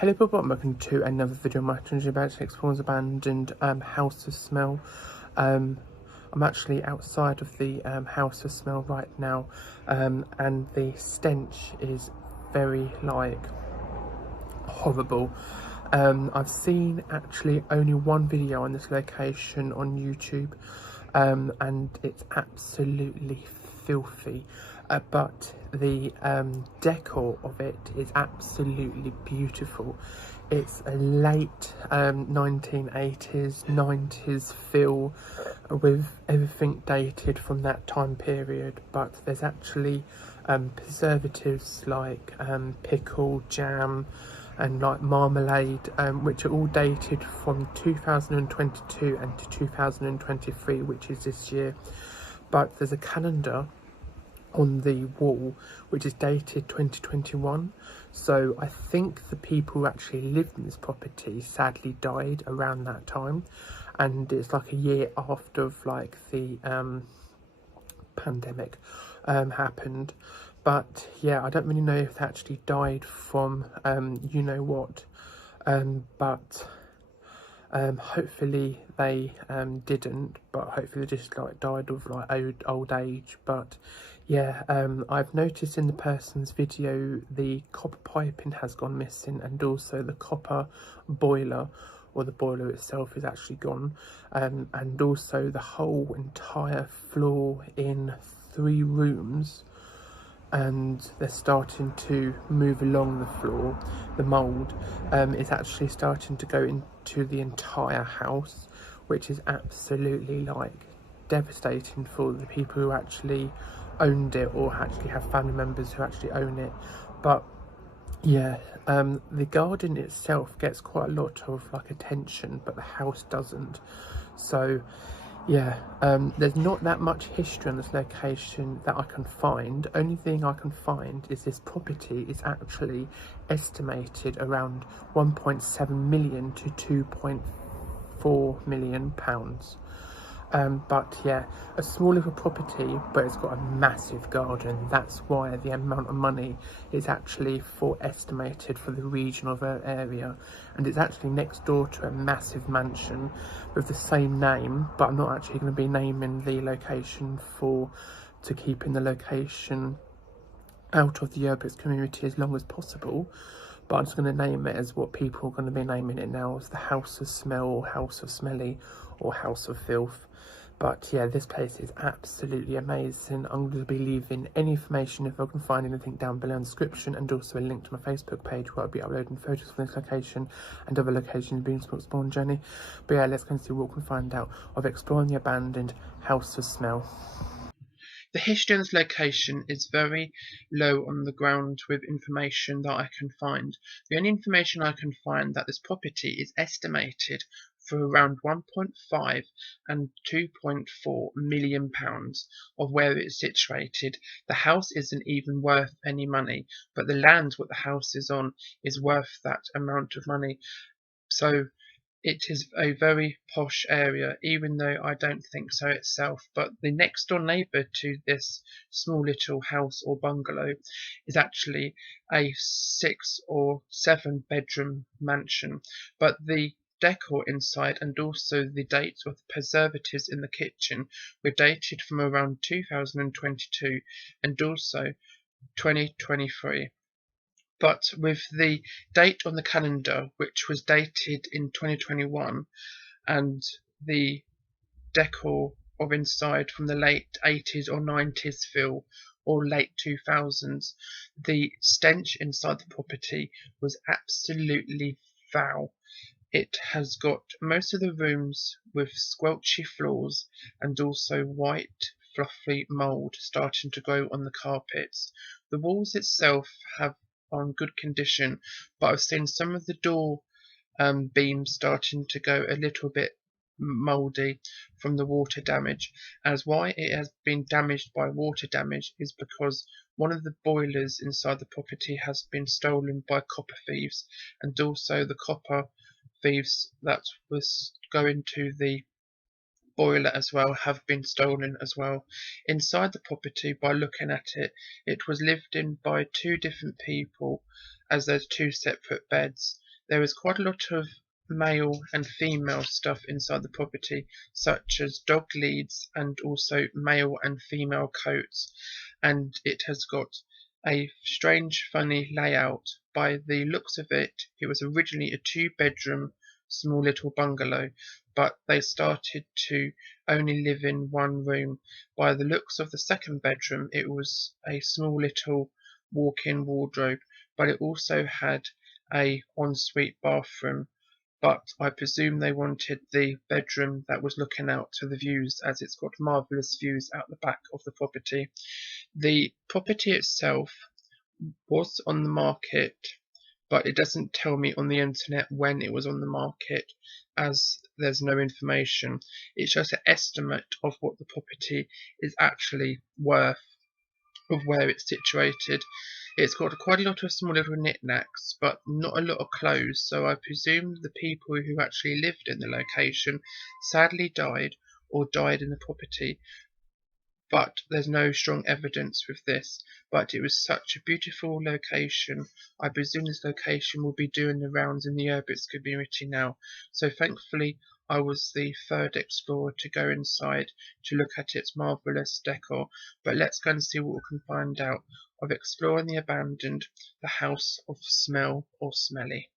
Hello people, welcome to another video on my channel about Explorer's Abandoned House of Smell. I'm actually outside of the House of Smell right now, and the stench is very horrible. I've seen actually only one video on this location on YouTube, and it's absolutely filthy, but the decor of it is absolutely beautiful. It's a late 1980s, 90s feel with everything dated from that time period, but there's actually preservatives like pickle, jam and like marmalade, which are all dated from 2022 and to 2023, which is this year. But there's a calendar on the wall which is dated 2021, so I think the people who actually lived in this property sadly died around that time, and it's like a year after like the pandemic happened. But yeah, I don't really know if they actually died from you know what, but hopefully they didn't, but hopefully they just like died of like old age. But yeah, I've noticed in the person's video the copper piping has gone missing, and also the copper boiler, or the boiler itself, is actually gone, and also the whole entire floor in 3 rooms, and they're starting to move along the floor. The mould is actually starting to go into the entire house, which is absolutely like devastating for the people who actually owned it, or actually have family members who actually own it. But yeah, the garden itself gets quite a lot of like attention, but the house doesn't. So yeah, there's not that much history on this location that I can find. Only thing I can find is this property is actually estimated around 1.7 million to 2.4 million pounds. But yeah, a small little property, but it's got a massive garden. That's why the amount of money is actually estimated for the region of an area, and it's actually next door to a massive mansion with the same name. But I'm not actually going to be naming the location to keep in the location out of the urbex community as long as possible. But I'm just going to name it as what people are going to be naming it now, as the House of Smell, or House of Smelly, or House of Filth. But yeah, this place is absolutely amazing. I'm going to be leaving any information, if I can find anything, down below in the description, and also a link to my Facebook page where I'll be uploading photos from this location and other locations being Spawn Journey. But yeah, let's go and see what we can find out of exploring the abandoned House of Smell. The history of this location is very low on the ground with information that I can find. The only information I can find that this property is estimated for around 1.5 and 2.4 million pounds of where it's situated. The house isn't even worth any money, but the land what the house is on is worth that amount of money. So it is a very posh area, even though I don't think so itself. But the next door neighbour to this small little house or bungalow is actually a 6 or 7 bedroom mansion. But the decor inside, and also the dates of the preservatives in the kitchen, were dated from around 2022 and also 2023. But with the date on the calendar, which was dated in 2021, and the decor of inside from the late 80s or 90s feel, or late 2000s, the stench inside the property was absolutely foul. It has got most of the rooms with squelchy floors, and also white fluffy mould starting to grow on the carpets. The walls itself are in good condition, but I've seen some of the door beams starting to go a little bit mouldy from the water damage. As why it has been damaged by water damage is because one of the boilers inside the property has been stolen by copper thieves, and also the copper thieves that was going to the boiler as well have been stolen as well. Inside the property, by looking at it, it was lived in by 2 different people, as there's 2 separate beds. there was quite a lot of male and female stuff inside the property, such as dog leads and also male and female coats, and it has got a strange, funny layout. By the looks of it, it was originally a 2-bedroom, small little bungalow, but they started to only live in one room. By the looks of the 2nd bedroom, it was a small little walk-in wardrobe, but it also had a ensuite bathroom. But I presume they wanted the bedroom that was looking out to the views, as it's got marvellous views out the back of the property. The property itself was on the market, but it doesn't tell me on the internet when it was on the market, as there's no information. It's just an estimate of what the property is actually worth, of where it's situated. It's got quite a lot of small little knickknacks, but not a lot of clothes, so I presume the people who actually lived in the location sadly died, or died in the property, but there's no strong evidence with this. But it was such a beautiful location. I presume this location will be doing the rounds in the Urbits community now. So thankfully, I was the 3rd explorer to go inside to look at its marvellous decor. But let's go and see what we can find out of exploring the abandoned, the house of smell or smelly.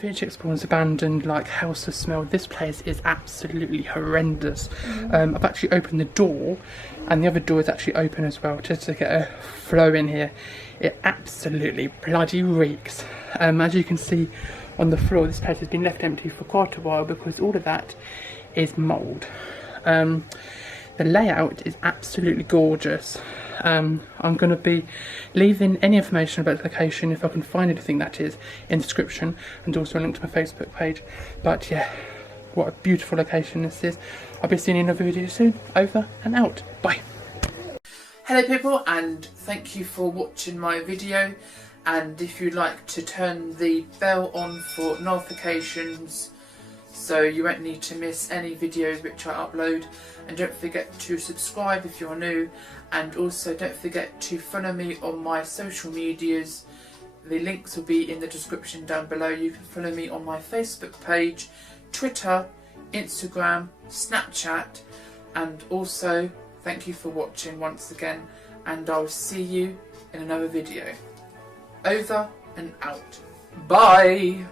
Vintage Explore's abandoned like house of smell. This place is absolutely horrendous. I've actually opened the door, and the other door is actually open as well, just to get a flow in here. It absolutely bloody reeks. As you can see on the floor, this place has been left empty for quite a while because all of that is mould. The layout is absolutely gorgeous. I'm going to be leaving any information about the location, if I can find anything, that is, in the description, and also a link to my Facebook page. But yeah, what a beautiful location this is. I'll be seeing you in another video soon. Over and out. Bye. Hello people, and thank you for watching my video. And if you'd like to turn the bell on for notifications so you won't need to miss any videos which I upload, and don't forget to subscribe if you're new, and also don't forget to follow me on my social medias. The links will be in the description down below. You can follow me on my Facebook page, Twitter, Instagram, Snapchat, and also thank you for watching once again, and I'll see you in another video. Over and out. Bye!